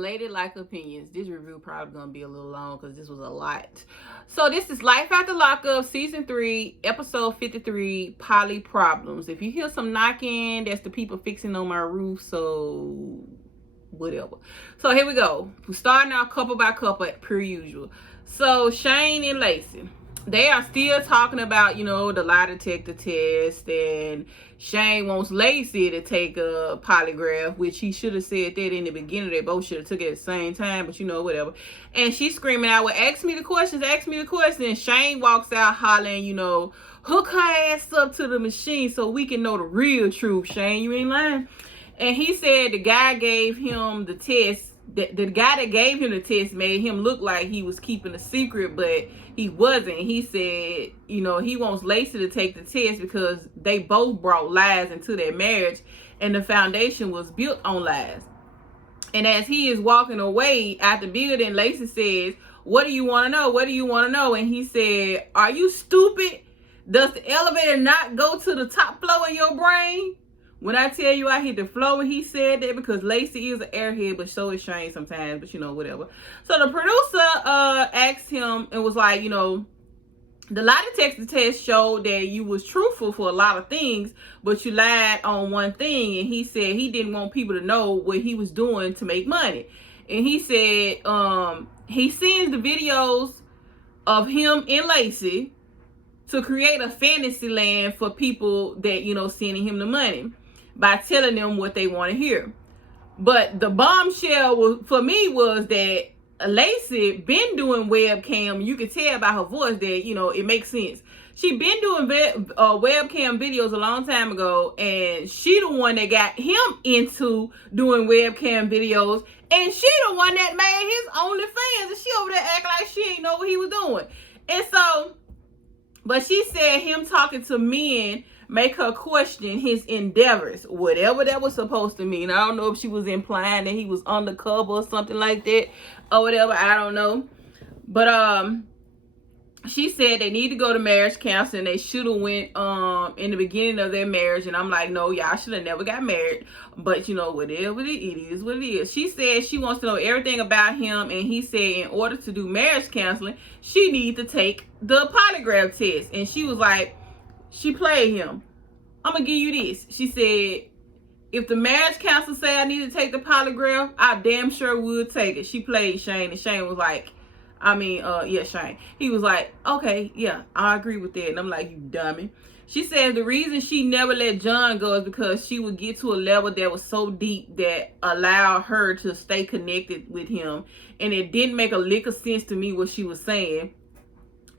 ladylike opinions. This review probably gonna be a little long because this was a lot. So this is Life After Lockup, season 3, episode 53, Poly Problems. If you hear some knocking, that's the people fixing on my roof. So whatever. So here we go. We're starting out couple by couple, per usual. So Shane and Lacey, they are still talking about, the lie detector test, and Shane wants Lacey to take a polygraph, which he should have said that in the beginning. They both should have took it at the same time, but whatever. And she's screaming out, well, ask me the questions, ask me the questions. And Shane walks out hollering, hook her ass up to the machine so we can know the real truth. Shane, you ain't lying. And he said the guy gave him the test. The guy that gave him the test made him look like he was keeping a secret, but he wasn't. He said, he wants Lacey to take the test because they both brought lies into their marriage, and the foundation was built on lies. And as he is walking away out the building, Lacey says, what do you want to know? What do you want to know? And he said, are you stupid? Does the elevator not go to the top floor of your brain? When I tell you I hit the floor when he said that, because Lacey is an airhead, but so is Shane sometimes, but whatever. So the producer asked him and was like, the lie detector test showed that you was truthful for a lot of things, but you lied on one thing. And he said he didn't want people to know what he was doing to make money. And he said he sends the videos of him and Lacey to create a fantasy land for people that, sending him the money, by telling them what they want to hear. But the bombshell for me was that Lacey been doing webcam. You can tell by her voice that, it makes sense. She been doing webcam videos a long time ago, and she the one that got him into doing webcam videos, and she the one that made his OnlyFans, and she over there acting like she ain't know what he was doing. And so, but she said him talking to men make her question his endeavors, whatever that was supposed to mean. I don't know if she was implying that he was undercover or something like that or whatever. I don't know. But she said they need to go to marriage counseling. They should have went in the beginning of their marriage. And I'm like, no, y'all should have never got married. But whatever it is what it is. She said she wants to know everything about him, and he said in order to do marriage counseling, she needs to take the polygraph test. And she was like, she played him. I'm going to give you this. She said, if the marriage counselor say I need to take the polygraph, I damn sure would take it. She played Shane, and Shane was like, Shane. He was like, okay, yeah, I agree with that. And I'm like, you dummy. She said the reason she never let John go is because she would get to a level that was so deep that allowed her to stay connected with him. And it didn't make a lick of sense to me what she was saying.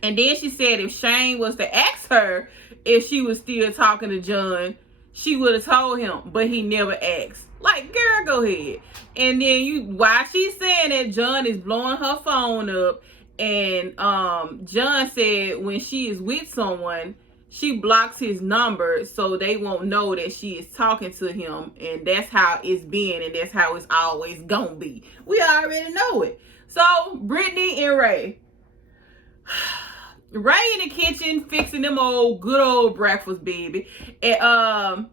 And then she said if Shane was to ask her if she was still talking to John, she would have told him, but he never asked. Like, girl, go ahead. And then while she's saying that, John is blowing her phone up. And John said when she is with someone, she blocks his number so they won't know that she is talking to him. And that's how it's been, and that's how it's always gonna be. We already know it. So, Brittany and Ray. Ray in the kitchen fixing them good old breakfast, baby. And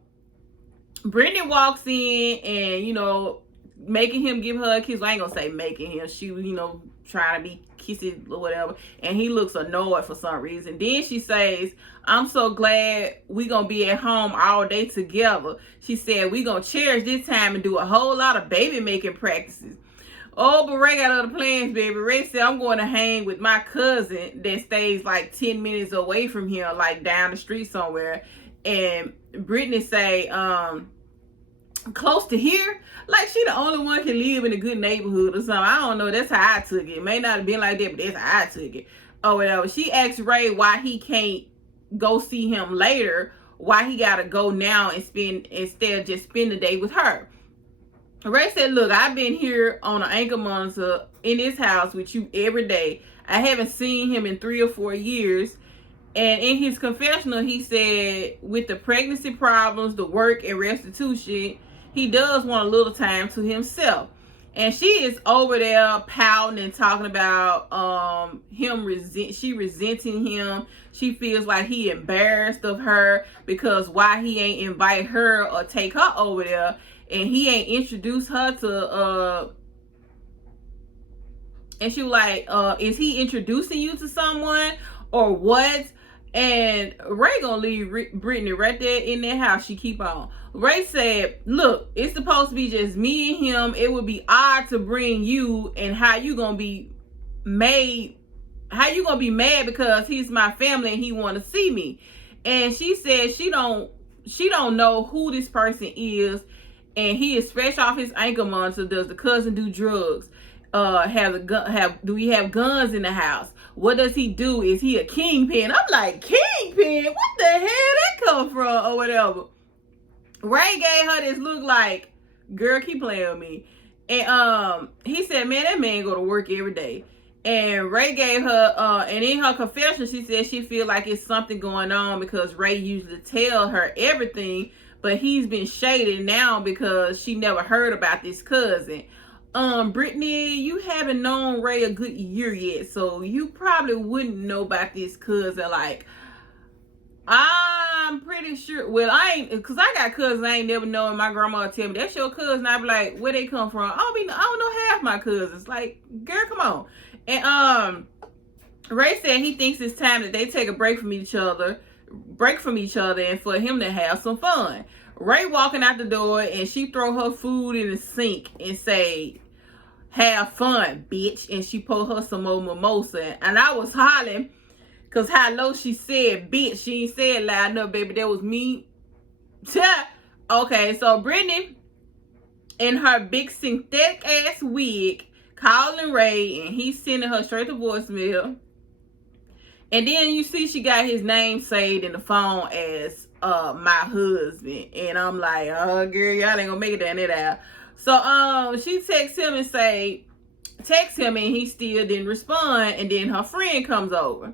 Brittany walks in and, making him give her a kiss. Well, I ain't gonna say making him. She was, trying to be kissy or whatever. And he looks annoyed for some reason. Then she says, I'm so glad we gonna be at home all day together. She said, we gonna cherish this time and do a whole lot of baby making practices. Oh, but Ray got other plans, baby. Ray said, I'm going to hang with my cousin that stays like 10 minutes away from here, like down the street somewhere. And Brittany say, close to here? Like she the only one can live in a good neighborhood or something. I don't know. That's how I took it. It may not have been like that, but that's how I took it. Oh, whatever. She asked Ray why he can't go see him later, why he got to go now and instead of just spend the day with her. Ray said, look, I've been here on an ankle monitor in his house with you every day. I haven't seen him in 3 or 4 years. And in his confessional, he said with the pregnancy problems, the work and restitution, he does want a little time to himself. And she is over there pouting and talking about she resenting him. She feels like he embarrassed of her because why he ain't invite her or take her over there. And he ain't introduced her to And she was like, is he introducing you to someone or what? And Ray gonna leave Brittany right there in that house. She keep on. Ray said, look, it's supposed to be just me and him. It would be odd to bring you, and how you gonna be mad because he's my family and he want to see me. And she said she don't know who this person is, and he is fresh off his ankle monitor. Does the cousin do drugs? Do we have guns in the house? What does he do? Is he a kingpin? I'm like, kingpin? What the hell that come from or whatever? Ray gave her this look like, girl, keep playing with me. And he said, man, that man go to work every day. And Ray gave her, and in her confession, she said she feel like it's something going on because Ray usually tell her everything, but he's been shaded now because she never heard about this cousin. Brittany, you haven't known Ray a good year yet, so you probably wouldn't know about this cousin. Like, I'm pretty sure, well, I ain't, because I got cousins I ain't never known. My grandma would tell me, that's your cousin. I'd be like, where they come from? I don't know half my cousins. Like, girl, come on. And Ray said he thinks it's time that they take a break from each other, and for him to have some fun. Ray walking out the door, and she throw her food in the sink and say, have fun, bitch. And she pour her some more mimosa. And I was hollering because how low she said bitch. She ain't said loud enough, baby. That was me. Okay, so Brittany in her big synthetic ass wig calling Ray, and he's sending her straight to voicemail. And then you see she got his name saved in the phone as my husband. And I'm like, oh girl, y'all ain't gonna make it down there out. So she texts him and he still didn't respond. And then her friend comes over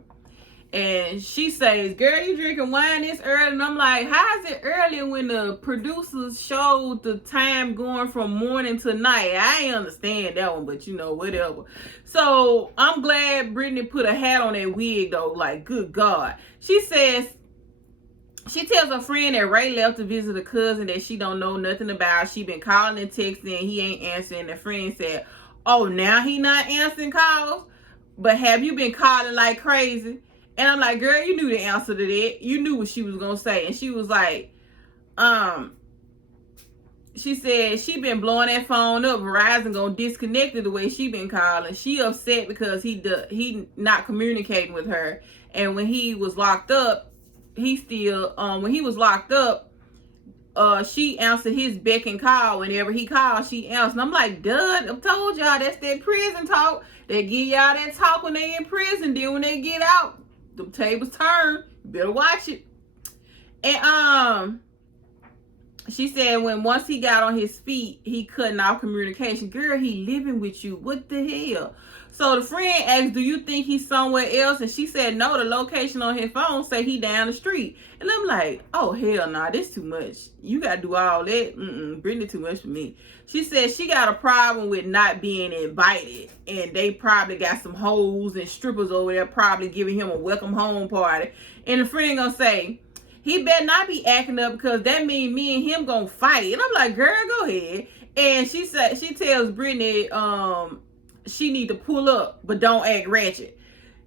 and she says, girl, you drinking wine this early? And I'm like, how is it early when the producers showed the time going from morning to night? I ain't understand that one, but you know, whatever. So I'm glad Brittany put a hat on that wig though. Like, good God. She tells her friend that Ray left to visit a cousin that she don't know nothing about. She been calling and texting, he ain't answering. The friend said, oh, now he not answering calls? But have you been calling like crazy? And I'm like, girl, you knew the answer to that. You knew what she was going to say. And she was like, she said she been blowing that phone up. Verizon going to disconnect it the way she been calling. She upset because he not communicating with her. And when he was locked up, she answered his beck and call. Whenever he called, she answered. And I'm like, duh, I told y'all that's that prison talk. They give y'all that talk when they in prison. Then when they get out, the tables turn. You better watch it. And she said once he got on his feet, he cutting off communication. Girl, he living with you. What the hell? So the friend asked, do you think he's somewhere else? And she said, no, the location on his phone say he down the street. And I'm like, oh, hell nah, this too much. You got to do all that. Brittany too much for me. She said she got a problem with not being invited. And they probably got some hoes and strippers over there probably giving him a welcome home party. And the friend gonna say, he better not be acting up because that means me and him gonna fight. And I'm like, girl, go ahead. And she tells Brittany, she need to pull up, but don't act ratchet.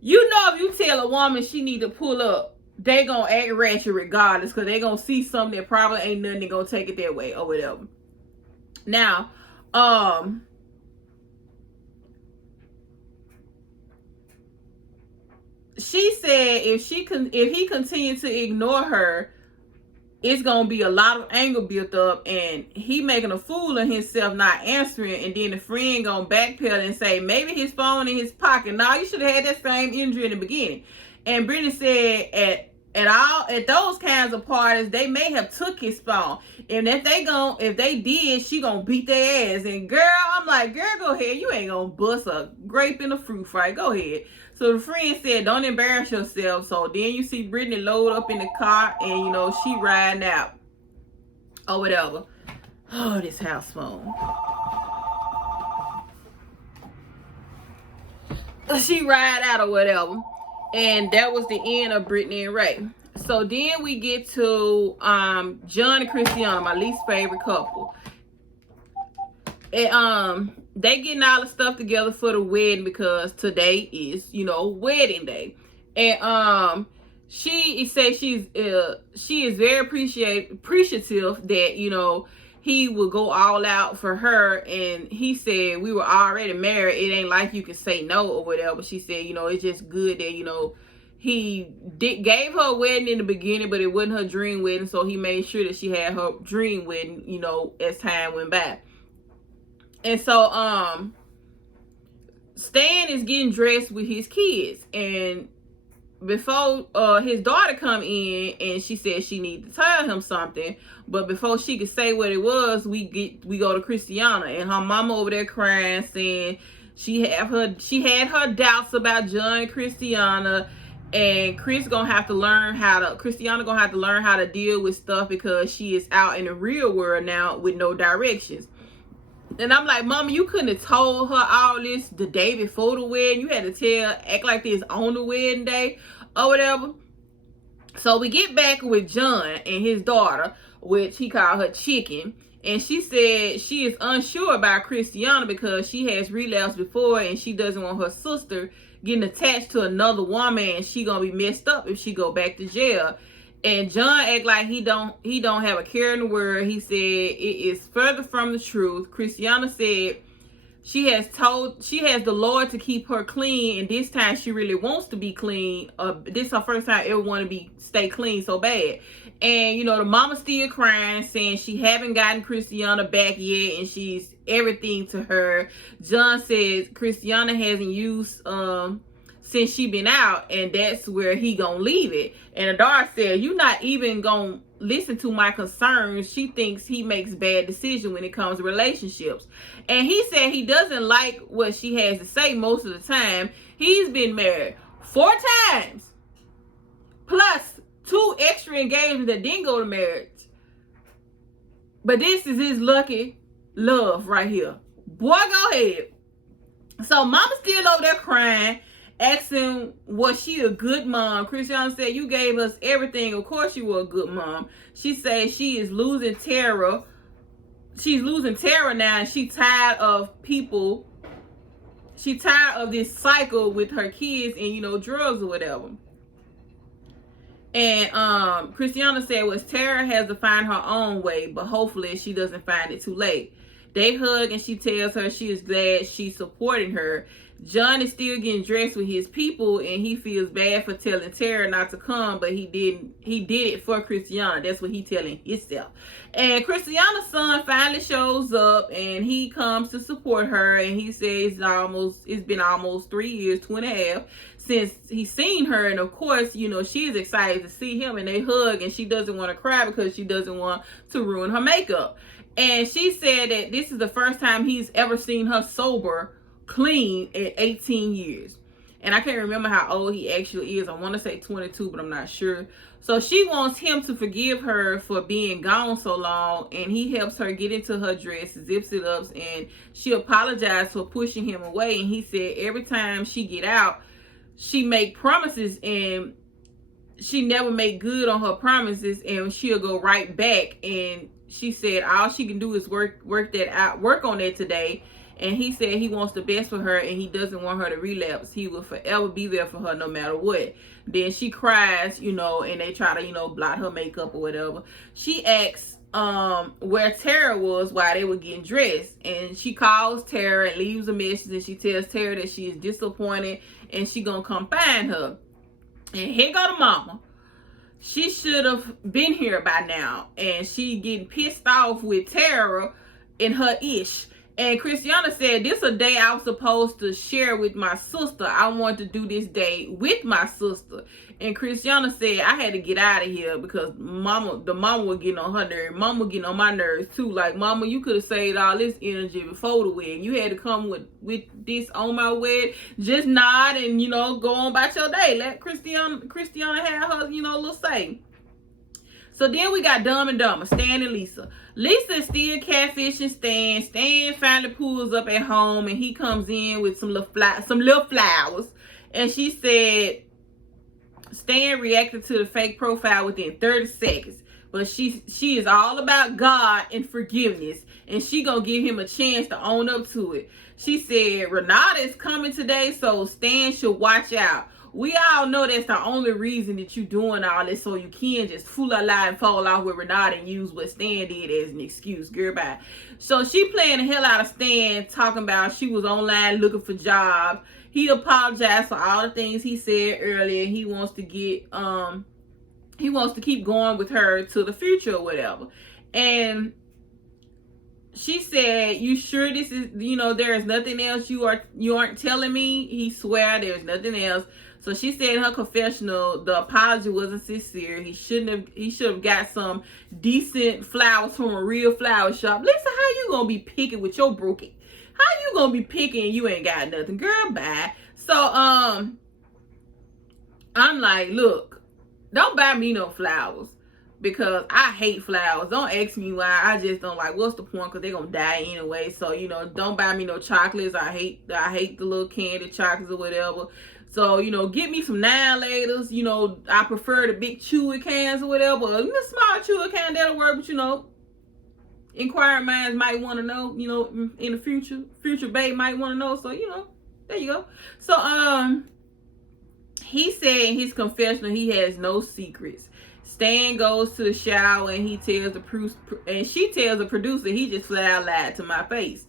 You know, if you tell a woman she need to pull up, they gonna act ratchet regardless, because they gonna see something that probably ain't nothing, they gonna take it their way or whatever. Now, she said if he continued to ignore her, it's gonna be a lot of anger built up, and he making a fool of himself not answering. And then the friend gonna backpedal and say maybe his phone in his pocket. Nah, you should have had that same injury in the beginning. And Brittany said at those kinds of parties, they may have took his phone. And if they did, she gonna beat their ass. And girl, I'm like, girl, go ahead. You ain't gonna bust a grape in a fruit fight. Go ahead. So the friend said, don't embarrass yourself. So then you see Brittany load up in the car and, you know, she riding out or whatever. Oh, this house phone. She ride out or whatever. And that was the end of Brittany and Ray. So then we get to John and Christiana, my least favorite couple. And they getting all the stuff together for the wedding because today is, wedding day. And she says she is very appreciative that, he would go all out for her. And he said, we were already married. It ain't like you can say no or whatever. She said, it's just good that, he gave her a wedding in the beginning, but it wasn't her dream wedding. So he made sure that she had her dream wedding, as time went by. And so, Stan is getting dressed with his kids. And before his daughter come in, and she said she needed to tell him something, but before she could say what it was, we go to Christiana, and her mama over there crying, saying she had her doubts about John and Christiana, and Christiana gonna have to learn how to deal with stuff because she is out in the real world now with no directions. And I'm like, Mama, you couldn't have told her all this the day before the wedding. You had to act like this on the wedding day or whatever. So we get back with John and his daughter, which he called her Chicken. And she said she is unsure about Christiana because she has relapsed before and she doesn't want her sister getting attached to another woman and she gonna be messed up if she go back to jail. And John act like he don't have a care in the world. He said it is further from the truth. Christiana said she has the Lord to keep her clean, and this time she really wants to be clean. This is her first time ever want to stay clean so bad. And the mama still crying, saying she haven't gotten Christiana back yet, and she's everything to her. John says Christiana hasn't used since she been out, and that's where he gonna leave it. And the daughter said, you not even gonna listen to my concerns. She thinks he makes bad decisions when it comes to relationships. And he said he doesn't like what she has to say most of the time. He's been married 4 times, plus 2 extra engagements that didn't go to marriage. But this is his lucky love right here. Boy, go ahead. So mama still over there crying, asking was she a good mom. Christiana said, you gave us everything. Of course you were a good mom. She said she is losing terror. She's losing terror now, and she tired of people. She tired of this cycle with her kids and drugs or whatever. And Christiana said, well, Tara has to find her own way, but hopefully she doesn't find it too late. They hug and she tells her she is glad she's supporting her. John is still getting dressed with his people, and he feels bad for telling Tara not to come, but he did it for Christiana. That's what he telling himself. And Christiana's son finally shows up, and he comes to support her, and he says it's been almost 3 years, 2.5 since he's seen her, and of course, she is excited to see him, and they hug, and she doesn't want to cry because she doesn't want to ruin her makeup. And she said that this is the first time he's ever seen her sober, clean, in 18 years. And I can't remember how old he actually is. I want to say 22, but I'm not sure. So she wants him to forgive her for being gone so long, and he helps her get into her dress, zips it up, and she apologized for pushing him away. And he said every time she get out, she make promises and she never make good on her promises, and she'll go right back. And she said all she can do is work on that today. And he said he wants the best for her, and he doesn't want her to relapse. He will forever be there for her no matter what. Then she cries, and they try to, blot her makeup or whatever. She asks where Tara was while they were getting dressed. And she calls Tara and leaves a message, and she tells Tara that she is disappointed and she gonna come find her. And here go the mama. She should have been here by now. And she getting pissed off with Tara and her ish. And Christiana said, this is a day I was supposed to share with my sister. I want to do this day with my sister. And Christiana said, I had to get out of here because the mama was getting on her nerves. Mama was getting on my nerves too. Like, Mama, you could have saved all this energy before the wedding. You had to come with this on my wedding. Just nod and, go on about your day. Let Christiana have her, little say. So then we got Dumb and Dumber, Stan and Lisa. Lisa is still catfishing Stan. Stan finally pulls up at home, and he comes in with some little flowers. And she said Stan reacted to the fake profile within 30 seconds. but she is all about God and forgiveness, and she gonna give him a chance to own up to it. She said Renata is coming today, so Stan should watch out. We all know that's the only reason that you doing all this, so you can just fool a lie and fall off with Renata and use what Stan did as an excuse. Girl, bye. So she playing the hell out of Stan, talking about she was online looking for jobs. He apologized for all the things he said earlier. He wants to keep going with her to the future or whatever. And she said, "You sure this is, there is nothing else you aren't telling me?" He swear there's nothing else. So she said in her confessional, the apology wasn't sincere. He should have got some decent flowers from a real flower shop. Lisa, how you gonna be picking with your broken? How you gonna be picking and you ain't got nothing? Girl, bye. So I'm like, look, don't buy me no flowers, because I hate flowers. Don't ask me why. I just don't like. What's the point? Because they're gonna die anyway. So don't buy me no chocolates. I hate the little candy chocolates or whatever. So get me some 9-laters. I prefer the big chewy cans or whatever. The small chewy can, that'll work. But inquiring minds might want to know. In the future babe might want to know. So there you go. So he said in his confessional he has no secrets. Stan goes to the shower and she tells the producer he just flat out lied to my face.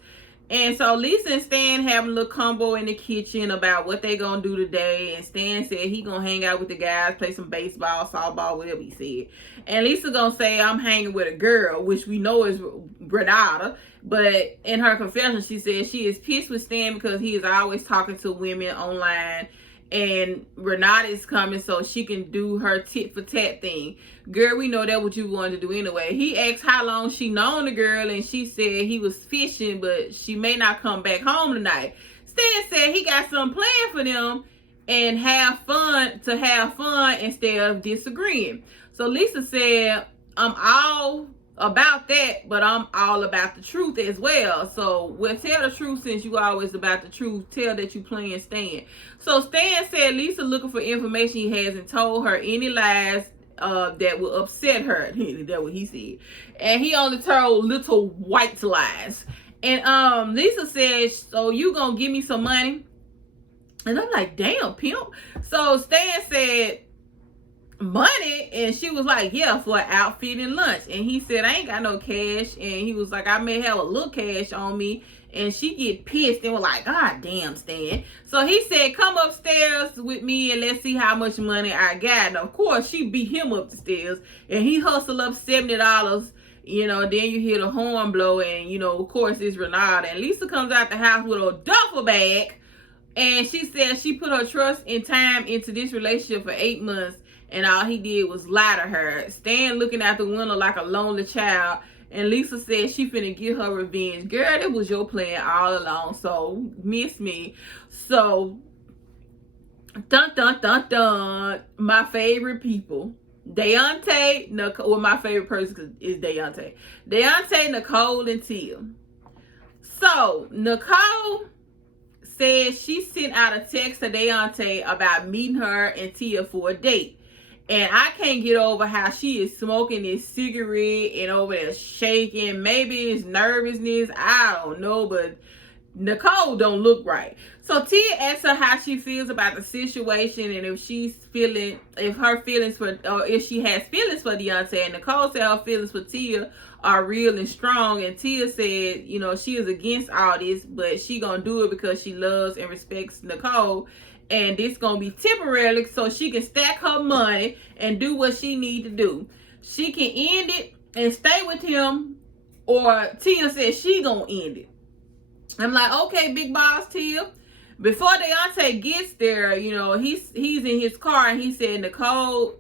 And so Lisa and Stan having a little combo in the kitchen about what they gonna do today. And Stan said he gonna hang out with the guys, play some baseball, softball, whatever he said. And Lisa gonna say, I'm hanging with a girl, which we know is Renata. But in her confession, she said she is pissed with Stan because he is always talking to women online. And Renata is coming so she can do her tit for tat thing. Girl, we know that what you wanted to do anyway. He asked how long she known the girl, and she said he was fishing, but she may not come back home tonight. Stan said he got something planned for them and have fun instead of disagreeing. So Lisa said, I'm all about that, but I'm all about the truth as well. So tell the truth, since you always about the truth. Tell that you playing Stan. So Stan said Lisa looking for information. He hasn't told her any lies that will upset her. That's what he said. And he only told little white lies. And Lisa said, so you gonna give me some money? And I'm like, damn, pimp. So Stan said, money? And she was like, yeah, for an outfit and lunch. And he said, I ain't got no cash. And he was like, I may have a little cash on me. And she get pissed and was like, God damn, Stan. So he said, come upstairs with me and let's see how much money I got. And of course, she beat him up the stairs and he hustled up $70. Then you hear the horn blow and, of course, it's Renata. And Lisa comes out the house with a duffel bag. And she said she put her trust and time into this relationship for 8 months. And all he did was lie to her. Stan looking out the window like a lonely child. And Lisa said she finna get her revenge. Girl, that was your plan all along. So, miss me. So, dun, dun, dun, dun. My favorite people. Deontay, Nicole. Well, my favorite person is Deontay. Deontay, Nicole, and Tia. So, Nicole said she sent out a text to Deontay about meeting her and Tia for a date. And I can't get over how she is smoking this cigarette and over there shaking. Maybe it's nervousness. I don't know. But Nicole don't look right. So Tia asks her how she feels about the situation and if she has feelings for Deontay. And Nicole said her feelings for Tia are real and strong. And Tia said, she is against all this, but she gonna do it because she loves and respects Nicole. And this gonna be temporarily so she can stack her money and do what she need to do. She can end it and stay with him, or Tia says she gonna end it. I'm like, okay, big boss Tia. Before Deontay gets there, he's in his car and he said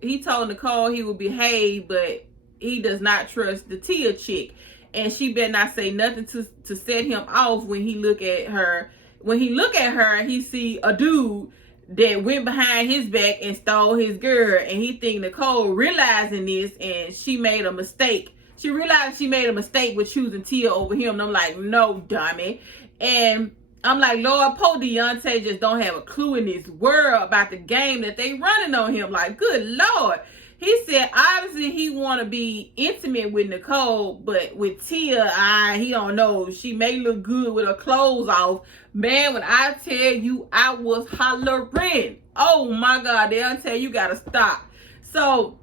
he told Nicole he would behave, but he does not trust the Tia chick. And she better not say nothing to set him off when he look at her. When he look at her, he see a dude that went behind his back and stole his girl. And he think Nicole realizing this and she made a mistake. She realized she made a mistake with choosing Tia over him. And I'm like, no, dummy. And I'm like, Lord, poor Deontay just don't have a clue in this world about the game that they running on him. Like, good Lord. He said obviously he want to be intimate with Nicole, but with Tia, he don't know. She may look good with her clothes off. Man, when I tell you, I was hollering. Oh my God, Deontay, you gotta stop. So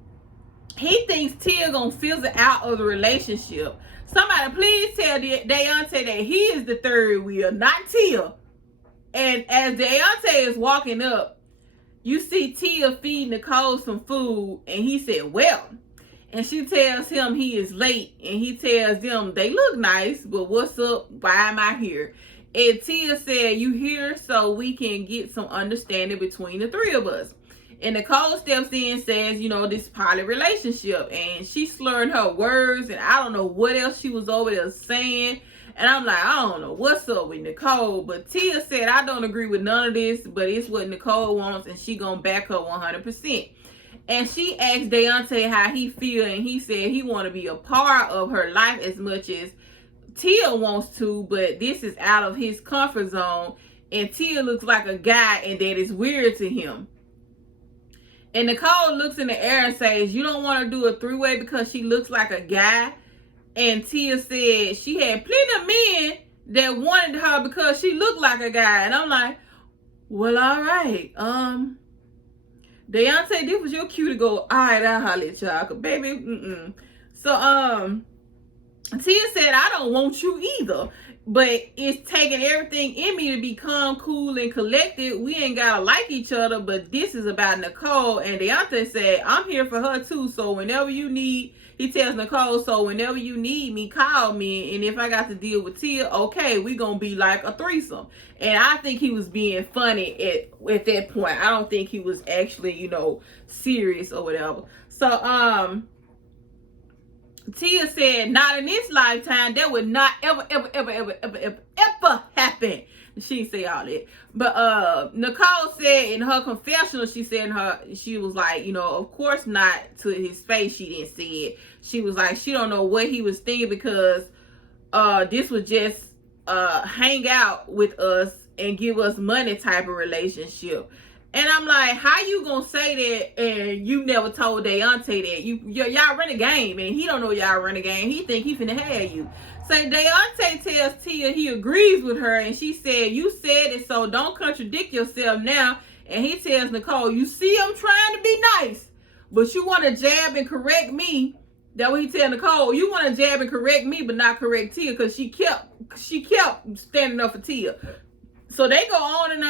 he thinks Tia gonna fizzle out of the relationship. Somebody please tell Deontay that he is the third wheel, not Tia. And as Deontay is walking up, you see Tia feed Nicole some food, and he said, well, and she tells him he is late, and he tells them they look nice, but what's up? Why am I here? And Tia said, you here so we can get some understanding between the three of us. And Nicole steps in and says, you know, this poly relationship, and she slurring her words, and I don't know what else she was over there saying. And I'm like, I don't know what's up with Nicole. But Tia said, I don't agree with none of this, but it's what Nicole wants, and she gonna back her 100%. And she asked Deontay how he feel, and he said he want to be a part of her life as much as Tia wants to, but this is out of his comfort zone. And Tia looks like a guy, and that is weird to him. And Nicole looks in the air and says, you don't want to do a three-way because she looks like a guy. And Tia said she had plenty of men that wanted her because she looked like a guy. And I'm like, well, all right. Deontay, this was your cue to go, all right, I'll holler at y'all. Cause baby, So, Tia said, I don't want you either. But it's taking everything in me to be calm, cool, and collected. We ain't gotta like each other, but this is about Nicole. And Deontay said, I'm here for her too. So whenever you need, he tells Nicole, so whenever you need me, call me. And if I got to deal with Tia, okay, we gonna be like a threesome. And I think he was being funny at that point. I don't think he was actually, you know, serious or whatever. So, Tia said, not in this lifetime. That would not ever happen. She didn't say all that. But Nicole said in her confessional, she was like, you know, of course not, to his face. She didn't say it. She was like, she don't know what he was thinking, because this was just hang out with us and give us money type of relationship. And I'm like, how you gonna say that and you never told Deontay that? Y'all run a game, and he don't know y'all run a game. He think he finna have you. So Deontay tells Tia he agrees with her, and she said, you said it, so don't contradict yourself now. And he tells Nicole, you see I'm trying to be nice, but you want to jab and correct me. That what he tell Nicole, you want to jab and correct me, but not correct Tia, because she kept standing up for Tia. So they go on, and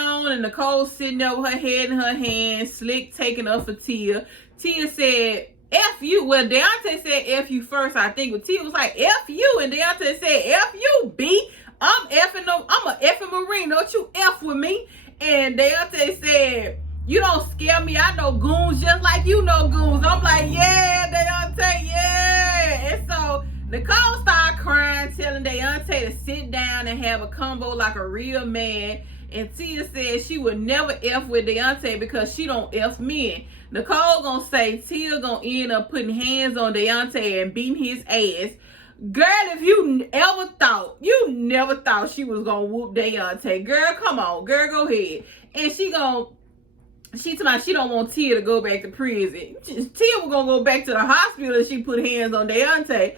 Nicole's sitting there with her head in her hands, slick taking up for Tia. Tia said, F you. Well, Deontay said F you first, I think, but Tia was like, F you. And Deontay said, F you, B. I'm a effing Marine. Don't you F with me. And Deontay said, you don't scare me. I know goons just like you know goons. I'm like, yeah, Deontay, yeah. And so Nicole started crying, telling Deontay to sit down and have a combo like a real man. And Tia said she would never F with Deontay because she don't F men. Nicole gonna say Tia gonna end up putting hands on Deontay and beating his ass. Girl, if you never thought she was gonna whoop Deontay. Girl, come on. Girl, go ahead. And she don't want Tia to go back to prison. Tia was gonna go back to the hospital if she put hands on Deontay.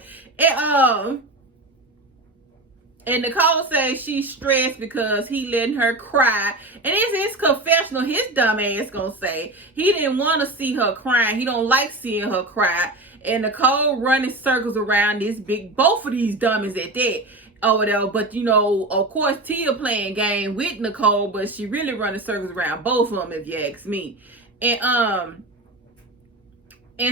And Nicole says she's stressed because he letting her cry. And it's his confessional. His dumb ass gonna say he didn't want to see her crying. He don't like seeing her cry. And Nicole running circles around both of these dummies at that. Or whatever. But you know, of course, Tia playing game with Nicole, but she really running circles around both of them, if you ask me. And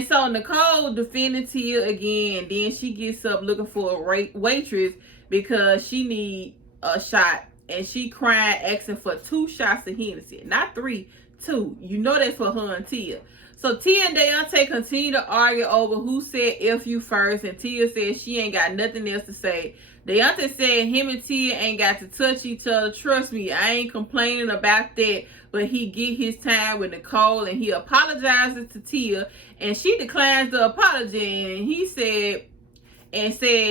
so Nicole defended Tia again. Then she gets up looking for a waitress because she need a shot. And she crying, asking for 2 shots of Hennessy. Not 3, 2. You know that's for her and Tia. So Tia and Deontay continue to argue over who said F you first. And Tia said she ain't got nothing else to say. Deontay said him and Tia ain't got to touch each other. Trust me, I ain't complaining about that. But he get his time with Nicole, and he apologizes to Tia, and she declines the apology. And he said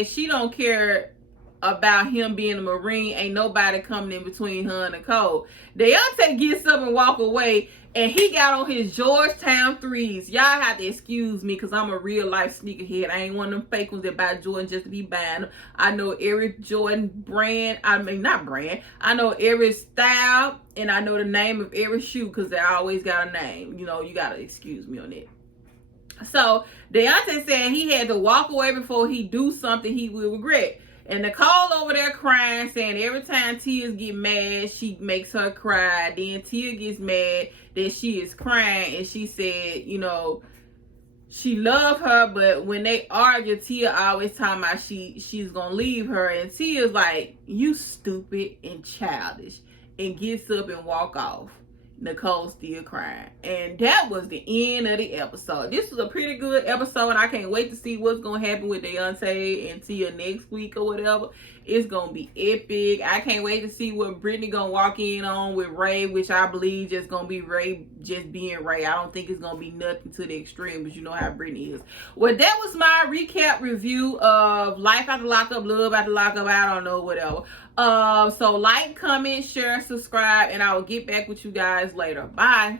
she don't care about him being a Marine. Ain't nobody coming in between her and Nicole. Deontay gets up and walk away, and he got on his Georgetown 3s. Y'all have to excuse me because I'm a real life sneakerhead. I ain't one of them fake ones that buy Jordan just to be buying them. I know every Jordan brand. I mean, not brand. I know every style, and I know the name of every shoe because they always got a name. You know, you got to excuse me on that. So Deontay said he had to walk away before he do something he will regret. And Nicole over there crying, saying every time Tia get mad, she makes her cry. Then Tia gets mad that she is crying, and she said, you know, she loved her, but when they argue, Tia always talking about she's gonna leave her, and Tia's like, you stupid and childish, and gets up and walk off. Nicole still crying. And that was the end of the episode. This was a pretty good episode. I can't wait to see what's going to happen with Deontay and Tia next week or whatever. It's going to be epic. I can't wait to see what Brittany going to walk in on with Ray, which I believe just going to be Ray just being Ray. I don't think it's going to be nothing to the extreme, but you know how Brittany is. Well, that was my recap review of Life After Lockup, Love After Lockup, I don't know, whatever. So like, comment, share, subscribe, and I will get back with you guys later. Bye.